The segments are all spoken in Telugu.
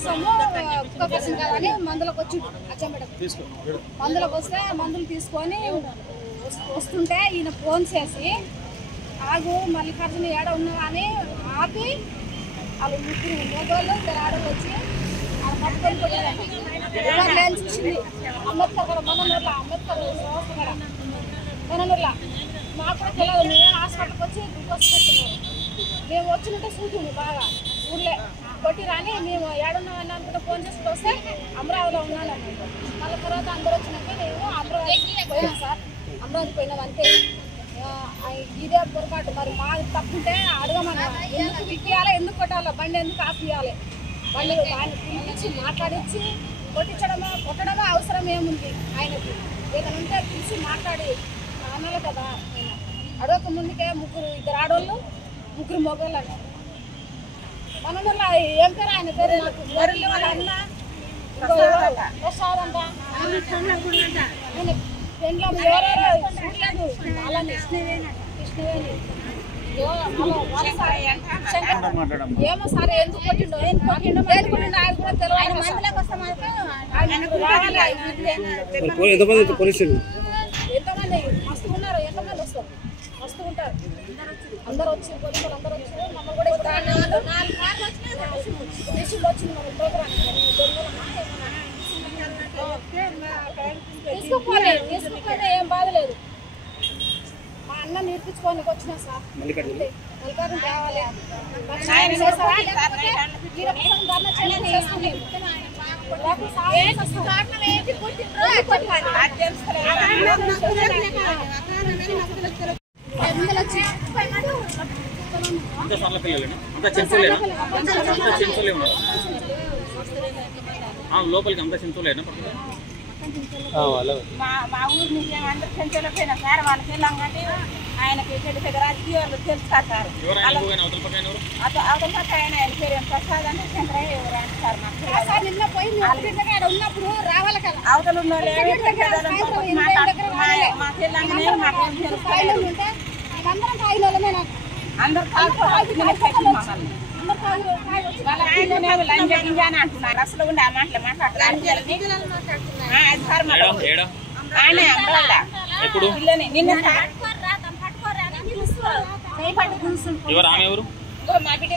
కోసము కుక్క కోసం కాదని మందులకు వచ్చి అచ్చంబెట్ట మందులకు వస్తే మందులు తీసుకొని వస్తుంటే ఈయన ఫోన్ చేసి ఆగు మల్లికార్జున ఏడ ఉన్నా అని ఆపి వాళ్ళు ముగ్గురు మొగోళ్ళు ఆడలు వచ్చి పట్టుకొని పోయారు. నేను చూసింది అంబేద్కర్ కూడా మొన్నూరులో అంబేద్కర్ కూడా మొన్నూరులో మాకు కూడా తెలియదు. మేము హాస్పిటల్కి వచ్చి గ్లూకోజ్ పెట్టుకున్నాము. మేము వచ్చినట్టే చూసింది బాగా ఊళ్ళే కొట్టి రాని మేము ఏడున్నామని అనుకుంటే ఫోన్ చేసుకుంటూ వస్తే అమరావతిలో ఉన్నాను అన్నమాట. మళ్ళీ తర్వాత అందరూ వచ్చినాక నేను అమరావతి పోయినా సార్, అమరావతి పోయినాం అంతే. ఇదే పొరపాటు మరి మాకు తప్పుంటే అడగమన్నా ఎందుకు విప్పియాలి, ఎందుకు కొట్టాలి, బండి ఎందుకు ఆపియాలి, బండి ఆయన పిలిపించి మాట్లాడించి కొట్టడమో అవసరం ఏముంది ఆయనకి. ఏదైనా ఉంటే పిలిచి మాట్లాడి అనాలి కదా. ఆయన అడగక ముందుకే ఇద్దరు ఆడవాళ్ళు ముగ్గురు మొగోళ్ళు అంట. మనలో ఏం పేరు ఆయన పేరు నాకు గొర్రెలు వాళ్ళ అన్న ప్రసాద్ అంట. పెండ్లం ఎవరెవరో చూడలేదు అలానే కృష్ణవేణి ఏమో సార్ ఎందుకు కొట్టిండో కొట్టిండో ఆయన కూడా తెలియదు. ఎంతమంది మస్తు ఉన్నారు, ఎంతమంది వస్తారు మస్తు ఉంటారు. అందరూ వచ్చి పోలీసులు అందరూ వచ్చి మమ్మల్ని కూడా వచ్చింది మన ప్రోగ్రామ్ తీసుకుపోతే ఏం బాధ లేదు. మా అన్న నేర్పించుకోనికి వచ్చినా సార్ మల్లికార్జున రావాలి లోపలికి అంత చింతలేనా మా ఊరు నుంచి అందరు చెంచలో పోయినా సార్. వాళ్ళకి వెళ్ళాం కానీ ఆయనకి చెడు రాజకీయాలు తెలుసు కదా సార్. అవతల పక్క ఆయన పేరు ప్రసాద్ అంటే శంకరయ్య ఎవరు అంటే సార్ ఉన్నప్పుడు రావాలి కదా. అవతల ఉన్న మాకు వెళ్ళాం మాకేం తెలుసు. అందరు అంటున్నారు. అసలు ఉండి ఆ మాటలు మాట్లాడుతున్నారు. నిన్న మా బిడ్డ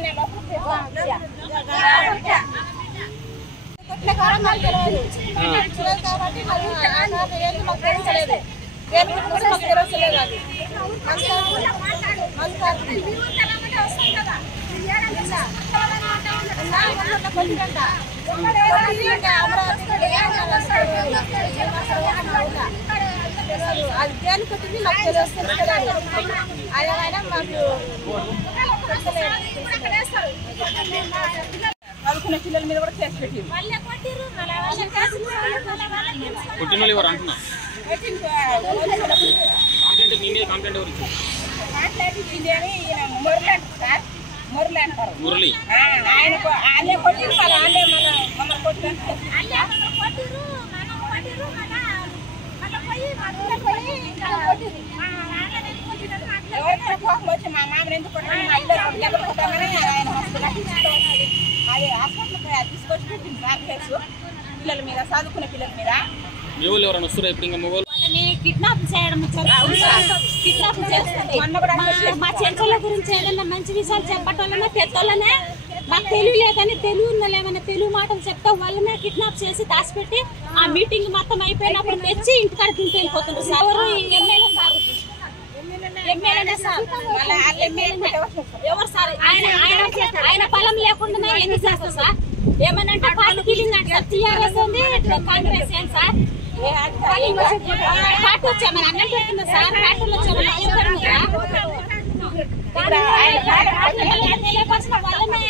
అది దేని కొట్టింది మాకు తెలుస్తుంది కదా. ఆయన మాకు చదువుకునే పిల్లల మీద కూడా కేసు పెట్టింది. మాట్లాడింది అని ఈయన మురళి అంటారు సార్. మురళి అంటారు. ఆయన వాళ్ళే కొట్టిరు వాళ్ళే మమ్మల్ని కొట్టిరు. ఎవరికైనా కోపం వచ్చి మా మామని ఎందుకు కొట్టాను మా ఇల్లు ఎవరు కొట్టామని ఆయన అది హాస్పిటల్ తీసుకొచ్చి పెట్టింది సార్ కేసు పిల్లల మీద, చదువుకునే పిల్లల మీద. కిడ్నాప్ చేయడం కిడ్నాప్ చేస్తుంది. మా చెంచల గురించి ఏదైనా మంచి విషయాలు చెప్పటోళ్ళనే పెద్దోళ్ళనే మాకు తెలియలేదని ఏమైనా తెలుగు మాటలు చెప్తా వాళ్ళనే కిడ్నాప్ చేసి దాచిపెట్టి ఆ మీటింగ్ మొత్తం అయిపోయినప్పుడు తెచ్చి ఇంటికాడ దింపి వెళ్ళిపోతున్నారు సార్. ఎవరు ఎమ్మెల్యే సార్, ఎమ్మెల్యేనే సార్. ఎవరు సార్ ఆయన పొలం లేకుండా ఎన్ని చేస్తారు సార్. ఏమన్నా పార్టీ ఫీలింగ్ అంటే సార్ టీఆర్ఎస్ ఉంది కాంగ్రెస్ ఏం సార్ పార్టీ వచ్చామని అన్నం పెడుతున్నా సార్. పార్టీలు వచ్చామని వాళ్ళనే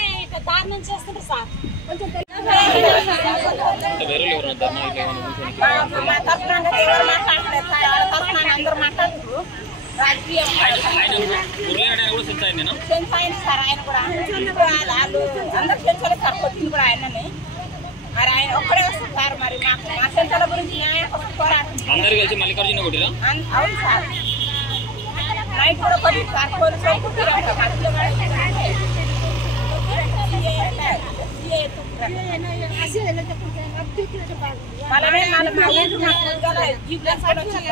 దారుణం చేస్తున్నారు సార్. అందరూ మాట్లాడుతున్నారు. రాజకీయం సార్ ఆయన కూడా వాళ్ళు అందరు చెంచాలి సార్. కొట్టింది కూడా ఆయనని. మరి ఆయన ఒక్కడే వస్తుంది సార్. మరి మా చెంచాల గురించి పోరాటం అవును సార్. నైట్ కూడా కొట్టింది సార్. పోలీసులు కుట్టారు. వాళ్ళ మా ఊరు మా పొద్దుగాల జీపులేసి కూడా వచ్చింది.